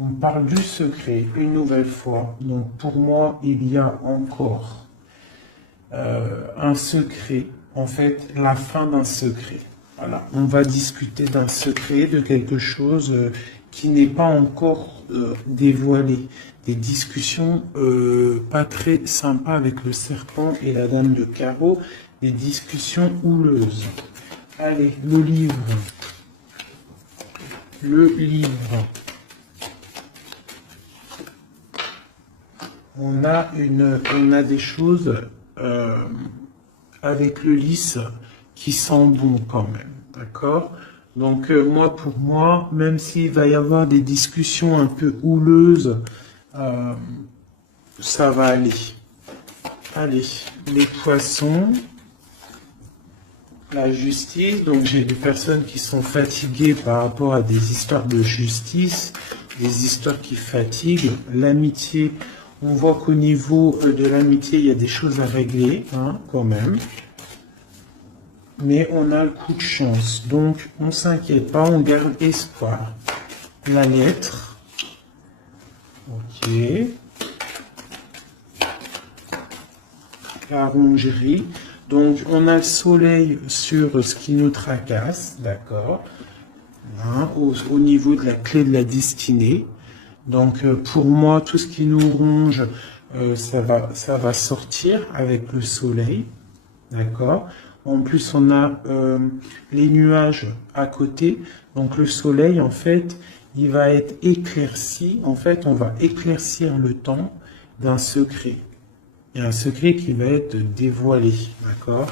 On parle du secret une nouvelle fois. Donc pour moi, il y a encore un secret. En fait, la fin d'un secret. Voilà. On va discuter d'un secret, de quelque chose qui n'est pas encore dévoilé. Des discussions pas très sympas avec le serpent et la dame de carreau. Des discussions houleuses. Allez, le livre. Le livre. On a des choses avec le lys qui sent bon quand même, d'accord? Donc pour moi, même s'il va y avoir des discussions un peu houleuses, ça va aller. Allez, les poissons. La justice, donc j'ai des personnes qui sont fatiguées par rapport à des histoires de justice, des histoires qui fatiguent. L'amitié, on voit qu'au niveau de l'amitié, il y a des choses à régler, hein, quand même. Mais on a le coup de chance, donc on ne s'inquiète pas, on garde espoir. La lettre, ok. La rongerie. Donc, on a le soleil sur ce qui nous tracasse, d'accord, hein, au niveau de la clé de la destinée. Donc, pour moi, tout ce qui nous ronge, ça va sortir avec le soleil, d'accord. En plus, on a les nuages à côté. Donc, le soleil, en fait, il va être éclairci. En fait, on va éclaircir le temps d'un secret. Il y a un secret qui va être dévoilé, d'accord?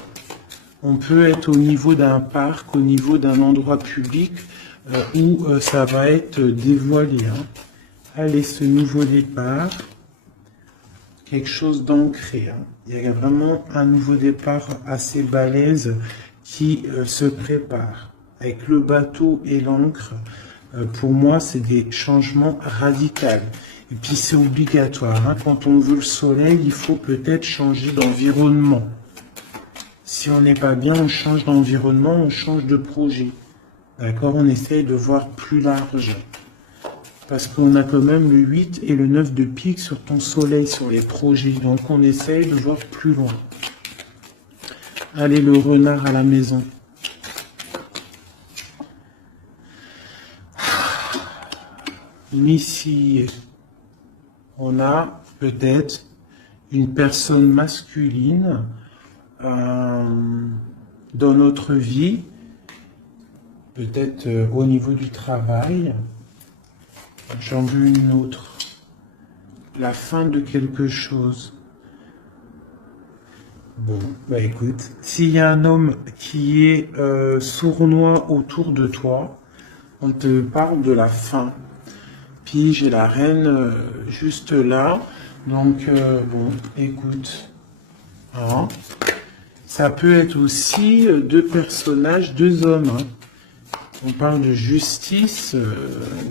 On peut être au niveau d'un parc, au niveau d'un endroit public où ça va être dévoilé. Hein. Allez, ce nouveau départ, quelque chose d'ancré. Hein. Il y a vraiment un nouveau départ assez balèze qui se prépare. Avec le bateau et l'encre, pour moi, c'est des changements radicaux. Et puis c'est obligatoire, hein. Quand on veut le soleil, il faut peut-être changer d'environnement. Si on n'est pas bien, on change d'environnement, on change de projet. D'accord? On essaye de voir plus large. Parce qu'on a quand même le 8 et le 9 de pique sur ton soleil, sur les projets. Donc on essaye de voir plus loin. Allez, le renard à la maison. Ici, on a peut-être une personne masculine dans notre vie, peut-être au niveau du travail. J'en veux une autre. La fin de quelque chose. Bon, bah écoute, s'il y a un homme qui est sournois autour de toi, on te parle de la fin. Puis j'ai la reine juste là. Donc, bon, écoute. Hein. Ça peut être aussi deux personnages, deux hommes. Hein. On parle de justice,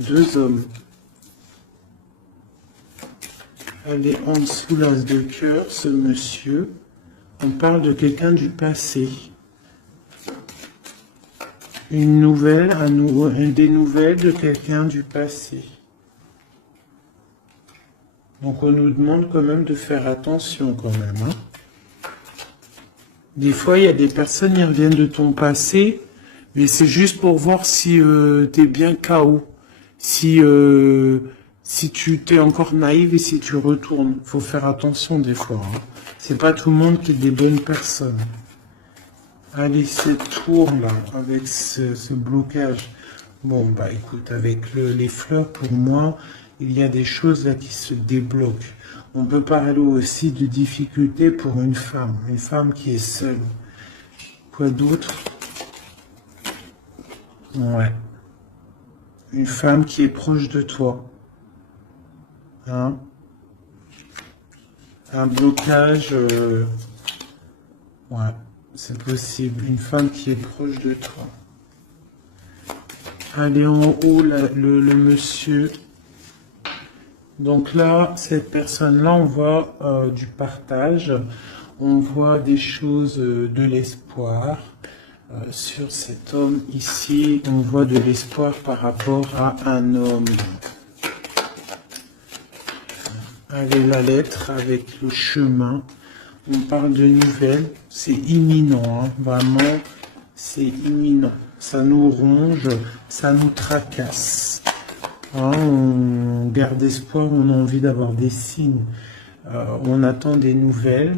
deux hommes. Elle est en dessous l'as de cœur, ce monsieur. On parle de quelqu'un du passé. Une nouvelle, des nouvelles de quelqu'un du passé. Donc on nous demande quand même de faire attention quand même. Hein. Des fois, il y a des personnes qui reviennent de ton passé, mais c'est juste pour voir si tu es bien KO. Si tu t'es encore naïve et si tu retournes. Faut faire attention des fois. Hein. C'est pas tout le monde qui est des bonnes personnes. Allez, cette tour-là, avec ce blocage. Bon, bah écoute, avec les fleurs, pour moi, il y a des choses là qui se débloquent. On peut parler aussi de difficultés pour une femme qui est seule. Quoi d'autre? Ouais. Une femme qui est proche de toi. Hein? Un blocage, ouais, c'est possible. Une femme qui est proche de toi. Allez, en haut, le monsieur. Donc là, cette personne-là, on voit du partage. On voit des choses, de l'espoir. Sur cet homme ici, on voit de l'espoir par rapport à un homme. Allez, la lettre avec le chemin. On parle de nouvelles. C'est imminent, hein, vraiment. C'est imminent. Ça nous ronge, ça nous tracasse. Hein, on garde espoir, on a envie d'avoir des signes. On attend des nouvelles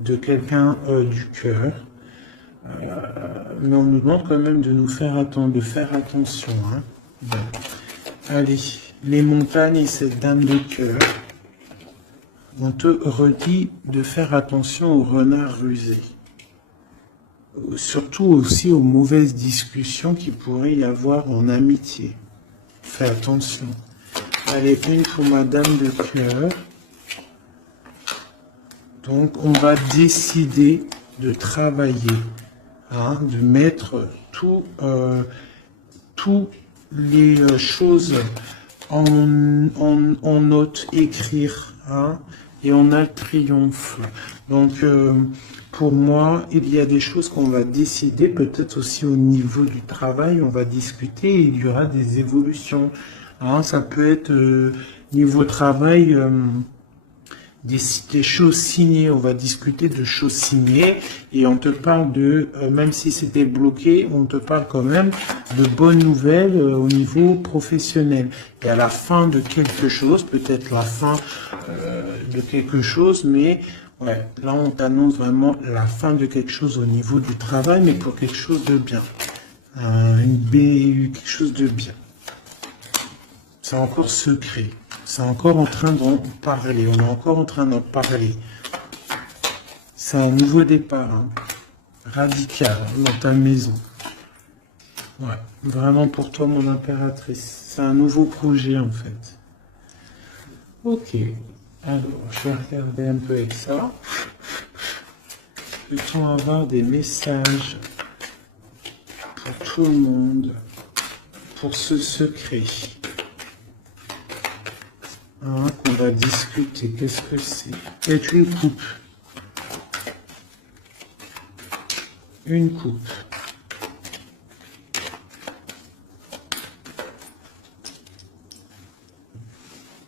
de quelqu'un du cœur. Mais on nous demande quand même de nous faire attendre, de faire attention. Hein. Bon. Allez, les montagnes et cette dame de cœur. On te redit de faire attention aux renards rusés. Surtout aussi aux mauvaises discussions qu'il pourrait y avoir en amitié. Fais attention. Allez, une pour ma dame de cœur. Donc, on va décider de travailler hein, de mettre toutes les choses en note, écrire, hein, et on a le triomphe. Donc, pour moi, il y a des choses qu'on va décider, peut-être aussi au niveau du travail, on va discuter et il y aura des évolutions. Hein, ça peut être niveau travail, des choses signées, on va discuter de choses signées et on te parle de, même si c'était bloqué, on te parle quand même de bonnes nouvelles au niveau professionnel. Et à la fin de quelque chose, peut-être la fin de quelque chose, mais ouais, là on t'annonce vraiment la fin de quelque chose au niveau du travail, mais pour quelque chose de bien. Quelque chose de bien. C'est encore secret. C'est encore en train d'en parler. On est encore en train d'en parler. C'est un nouveau départ. Hein. Radical hein, dans ta maison. Ouais. Vraiment pour toi, mon impératrice. C'est un nouveau projet, en fait. Ok. Alors, je vais regarder un peu avec ça. Peut-on avoir des messages pour tout le monde pour ce secret? Hein, qu'on va discuter. Qu'est-ce que c'est? C'est une coupe. Une coupe.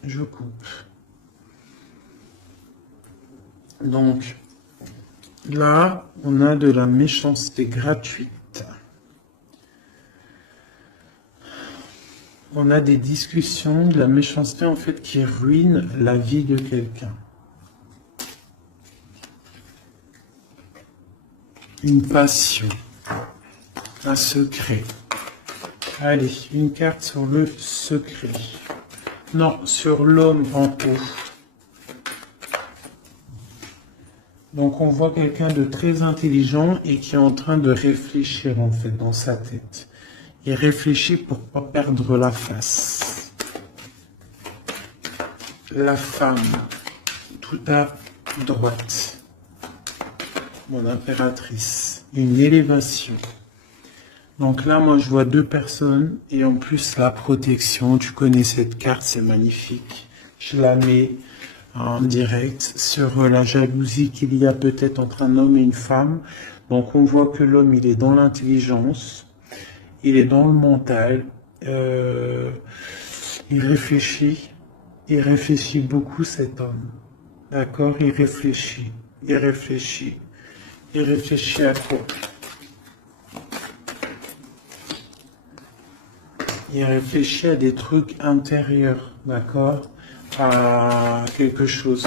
Je coupe. Donc, là, on a de la méchanceté gratuite. On a des discussions, de la méchanceté en fait qui ruine la vie de quelqu'un. Une passion, un secret. Allez, une carte sur le secret. Non, sur l'homme en haut. Donc on voit quelqu'un de très intelligent et qui est en train de réfléchir en fait dans sa tête. Il réfléchit pour ne pas perdre la face. La femme, tout à droite. Mon impératrice. Une élévation. Donc là, moi, je vois deux personnes. Et en plus, la protection. Tu connais cette carte, c'est magnifique. Je la mets en direct sur la jalousie qu'il y a peut-être entre un homme et une femme. Donc on voit que l'homme, il est dans l'intelligence. Il est dans le mental, il réfléchit beaucoup cet homme, d'accord, il réfléchit à quoi? Il réfléchit à des trucs intérieurs, d'accord, à quelque chose,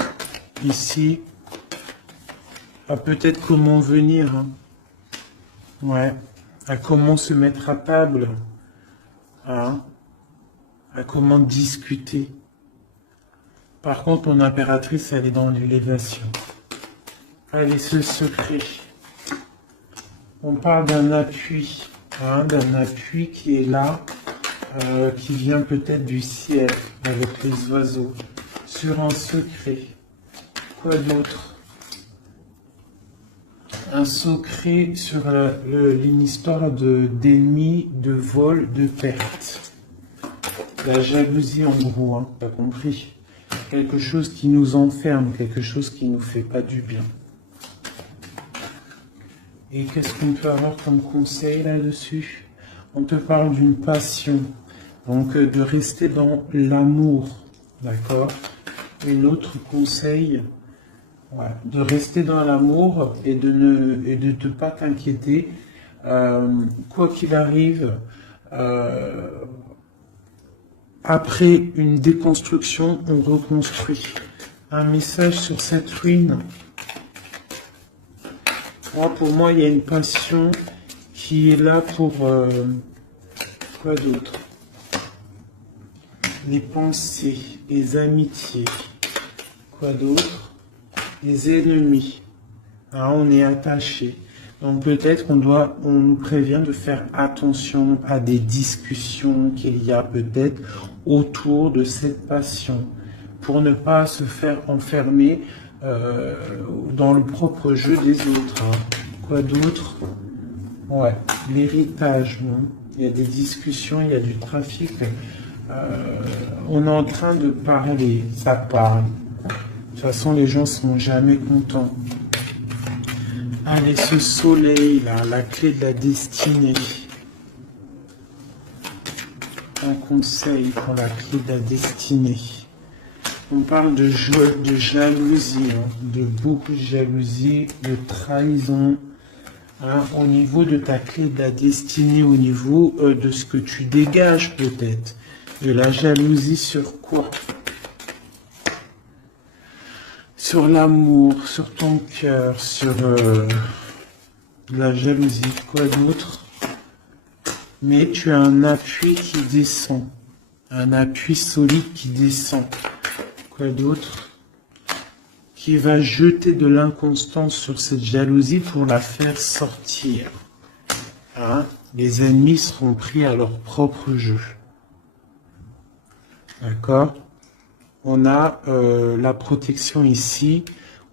ici, à peut-être comment venir, hein. Ouais. À comment se mettre à table, hein, à comment discuter. Par contre, mon impératrice, elle est dans l'élévation. Elle est ce secret. On parle d'un appui, hein, d'un appui qui est là, qui vient peut-être du ciel, avec les oiseaux, sur un secret. Quoi d'autre? Un secret sur une histoire d'ennemis, de vol, de perte. La jalousie en gros, hein, t'as compris? Quelque chose qui nous enferme, quelque chose qui nous fait pas du bien. Et qu'est-ce qu'on peut avoir comme conseil là-dessus? On te parle d'une passion, donc de rester dans l'amour, d'accord? Un autre conseil... Ouais, de rester dans l'amour et de ne pas t'inquiéter. Quoi qu'il arrive, après une déconstruction, on reconstruit. Un message sur cette ruine. Pour moi, il y a une passion qui est là pour... quoi d'autre? Les pensées, les amitiés. Quoi d'autre? Les ennemis, hein, on est attaché. Donc peut-être on nous prévient de faire attention à des discussions qu'il y a peut-être autour de cette passion, pour ne pas se faire enfermer dans le propre jeu des autres. Hein. Quoi d'autre? Ouais, l'héritage, non. Il y a des discussions, il y a du trafic. On est en train de parler, ça parle. De toute façon, les gens sont jamais contents. Allez, ce soleil là, la clé de la destinée. Un conseil pour la clé de la destinée. On parle de jalousie, hein, de beaucoup de jalousie, de trahison. Hein, au niveau de ta clé de la destinée, au niveau de ce que tu dégages peut-être. De la jalousie sur quoi? Sur l'amour, sur ton cœur, sur la jalousie, quoi d'autre? Mais tu as un appui qui descend, un appui solide qui descend. Quoi d'autre? Qui va jeter de l'inconstance sur cette jalousie pour la faire sortir. Hein? Les ennemis seront pris à leur propre jeu. D'accord? On a la protection ici,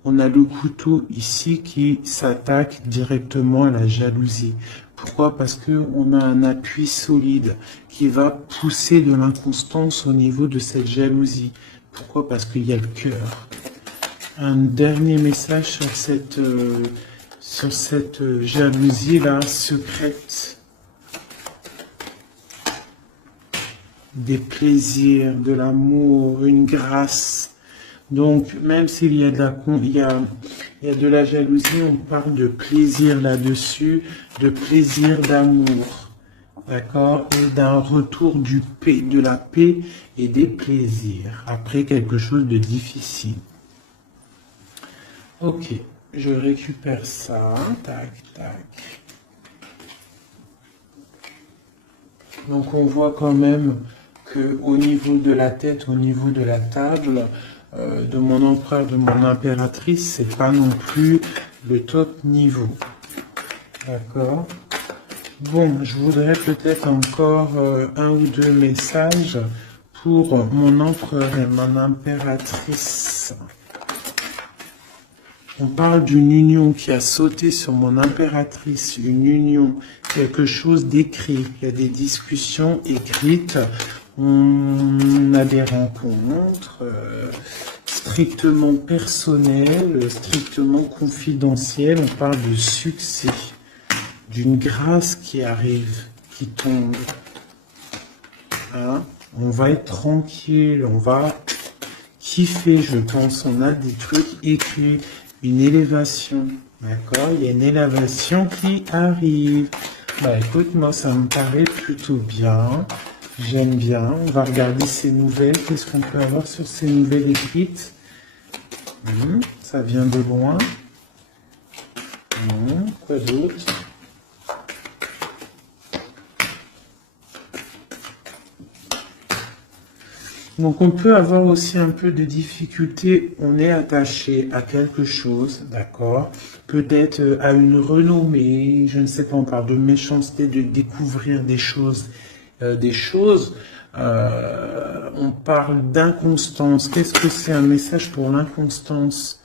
on a le couteau ici qui s'attaque directement à la jalousie. Pourquoi? Parce qu'on a un appui solide qui va pousser de l'inconstance au niveau de cette jalousie. Pourquoi? Parce qu'il y a le cœur. Un dernier message sur cette jalousie-là secrète. Des plaisirs, de l'amour, une grâce. Donc, même s'il y a il y a de la jalousie, on parle de plaisir là-dessus, de plaisir d'amour. D'accord? Et d'un retour de la paix et des plaisirs. Après quelque chose de difficile. Ok, je récupère ça. Tac, tac. Donc, on voit quand même au niveau de la tête, au niveau de la table, de mon empereur, de mon impératrice, c'est pas non plus le top niveau. D'accord? Bon, je voudrais peut-être encore un ou deux messages pour mon empereur et mon impératrice. On parle d'une union qui a sauté sur mon impératrice, une union, quelque chose d'écrit. Il y a des discussions écrites. On a des rencontres strictement personnelles, strictement confidentielles. On parle de succès, d'une grâce qui arrive, qui tombe. Hein? On va être tranquille, on va kiffer, je pense. On a des trucs écrits, une élévation. D'accord? Il y a une élévation qui arrive. Bah écoute, moi ça me paraît plutôt bien. J'aime bien. On va regarder ces nouvelles. Qu'est-ce qu'on peut avoir sur ces nouvelles écrites? Ça vient de loin. Quoi d'autre? Donc on peut avoir aussi un peu de difficulté. On est attaché à quelque chose, d'accord? Peut-être à une renommée, je ne sais pas, on parle de méchanceté, de découvrir des choses. On parle d'inconstance. Qu'est-ce que c'est un message pour l'inconstance?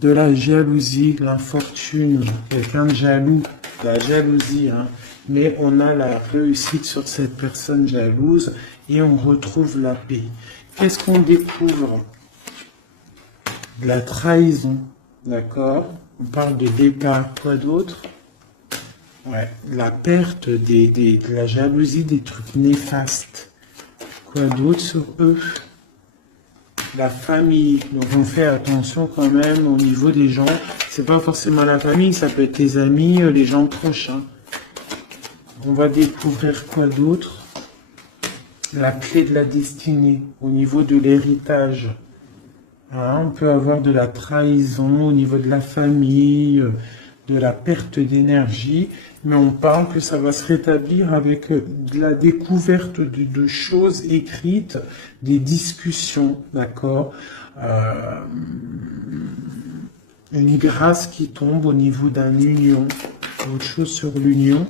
De la jalousie, l'infortune, quelqu'un de jaloux, la jalousie, hein. Mais on a la réussite sur cette personne jalouse et on retrouve la paix. Qu'est-ce qu'on découvre? De la trahison, d'accord? On parle de départ, quoi d'autre? Ouais, la perte de la jalousie, des trucs néfastes. Quoi d'autre sur eux? La famille. Donc on fait attention quand même au niveau des gens. C'est pas forcément la famille, ça peut être tes amis, les gens proches. Hein. On va découvrir quoi d'autre? La clé de la destinée au niveau de l'héritage. Hein, on peut avoir de la trahison au niveau de la famille, de la perte d'énergie, mais on parle que ça va se rétablir avec de la découverte de choses écrites, des discussions, d'accord? Une grâce qui tombe au niveau d'une union. Autre chose sur l'union.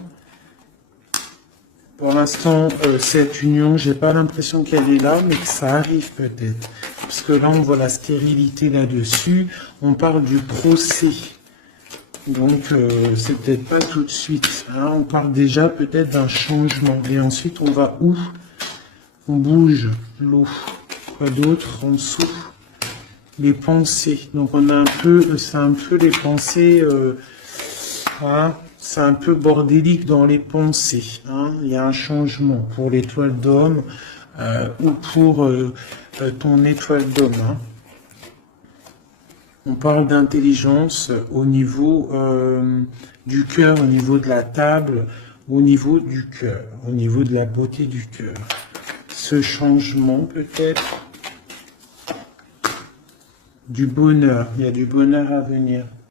Pour l'instant, cette union, j'ai pas l'impression qu'elle est là, mais que ça arrive peut-être. Parce que là, on voit la stérilité là-dessus. On parle du procès. Donc, c'est peut-être pas tout de suite. Hein. On parle déjà peut-être d'un changement. Et ensuite, on va où? On bouge l'eau. Quoi d'autre? En dessous, les pensées. Donc, on a un peu, c'est un peu les pensées. Hein, c'est un peu bordélique dans les pensées. Hein. Il y a un changement pour l'étoile d'homme ou pour ton étoile d'homme. Hein. On parle d'intelligence au niveau du cœur, au niveau de la table, au niveau du cœur, au niveau de la beauté du cœur. Ce changement peut-être du bonheur, il y a du bonheur à venir.